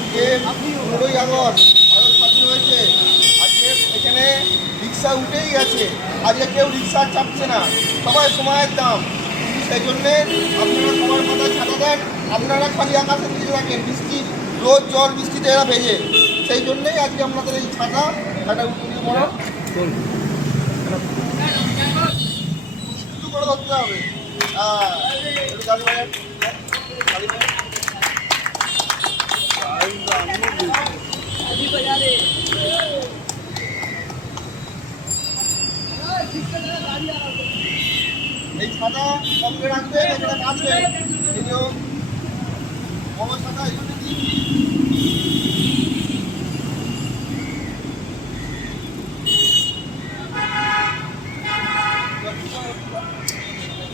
আজকে পনেরোই আগস্ট ভারত স্বাধীন হয়েছে। আজকে এখানে রিক্সা উঠেই গেছে। আজকে কেউ রিক্সা চাপছে না। সবাই সময়ের দাম। সেই জন্যে আপনারা সবার মাথায় ছাতা দেন। আপনারা খালি আকাশের দিকে রাখেন বৃষ্টি রোদ জল বৃষ্টিতে এরা ভেজে। সেই জন্যেই আজকে আপনাদের এই ছাতা ছাতা উঠিয়ে বড় শুরু করে ধরতে হবে। হ্যাঁ এই ছাতা সঙ্গে রাখবেন এখানে বাঁধবেন এই যে বড় ছাতা এখানে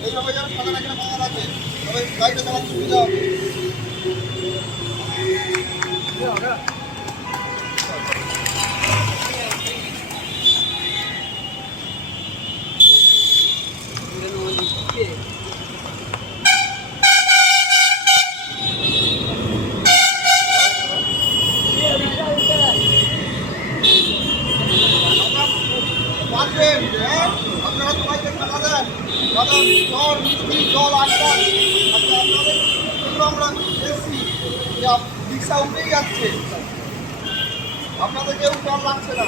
এইভাবে যেন ছাতাটা এখানে বাঁধা থাকে তবে গাড়িটা চালাতে সুবিধা হবে। জল মিষ্টি জল আচ্ছা জন্য আমরা এসছি রিক্সা উঠেই যাচ্ছে আপনাদের কেউ জল লাগছে না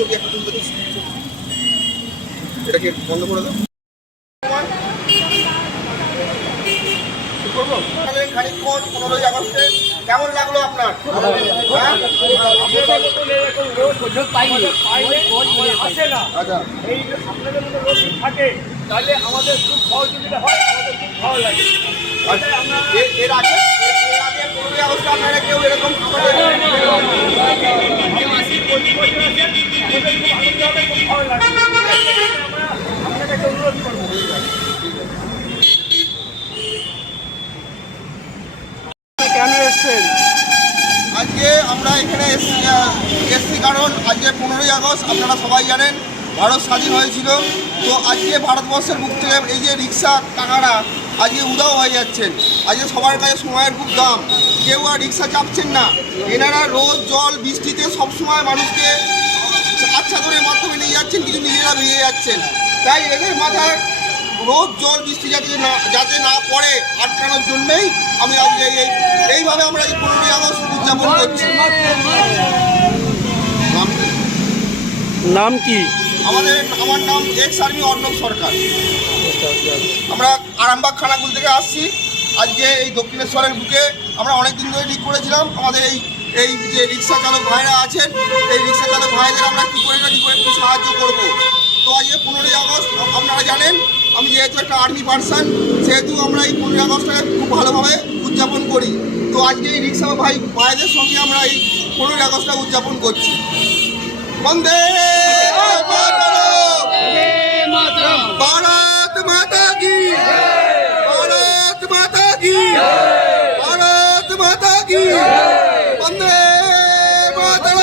ছবি একটা তুলতে এটাকে বন্ধ করে দাও। তাহলে পনেরোই আগস্টে। কেমন লাগল আপনার? এই আপনাদের মতো থাকে তাহলে আমাদের খুব সহযোগিতা হয় আমাদের খুব ভালো লাগে। আচ্ছা, এর আগে এর- এর আগে পনেরোই আগস্টে আপনারা কেউ এরকম আমাদের প্রতি বছর আসেন, আমাদের খুব আনন্দ হবে, খুব ভালো লাগে। আমরা আপনাকে একটা অনুরোধ করব কেন এসছেন আজকে আমরা এখানে এসছি কারণ আজকে পনেরোই আগস্ট, আপনারা সবাই জানেন, ভারত স্বাধীন হয়েছিল। তো আজকে ভারতবর্ষের মুখ থেকে এই যে রিক্সা কাকারা আজকে উদাও হয়ে যাচ্ছেন আজকে সবার কাছে সময়ের খুব দাম। কেউ আর রিক্সা চাপছেন না। এনারা রোদ, জল, বৃষ্টিতে সবসময় মানুষকে আচ্ছা ধরে মাধ্যমে নিয়ে যাচ্ছেন, কিছু নিজেরা ভেঙে যাচ্ছেন। তাই এদের মাথায় রোদ জল বৃষ্টি যাতে না যাতে না পড়ে আটকানোর জন্যই আমি আজকে এই এইভাবে আমরা এই পনেরোই আগস্ট উদযাপন করছি। নাম কি? আমাদের আমার নাম এক্স আর্মি অর্ণব সরকার। আমরা আরামবাগ খানাকুল থেকে আসছি। আজকে এই দক্ষিণেশ্বরের বুকে আমরা অনেক দিন ধরে ঠিক করেছিলাম। আমাদের এই এই যে রিক্সা চালক ভাইরা আছেন এই রিক্সা চালক ভাইদের আমরা কী করে না কী করে একটু সাহায্য করব। তো আজকে পনেরোই আগস্ট আপনারা জানেন আমি যেহেতু একটা আর্মি পার্সন, সেহেতু আমরা এই পনেরোই আগস্টটাকে খুব ভালোভাবে উদযাপন করি। তো আজকে এই রিক্সা ভাই, ভাইদের সঙ্গে আমরা এই পনেরোই আগস্টটা উদযাপন করছি। বন্দে মাতা কি? ভারত মাতা মাতা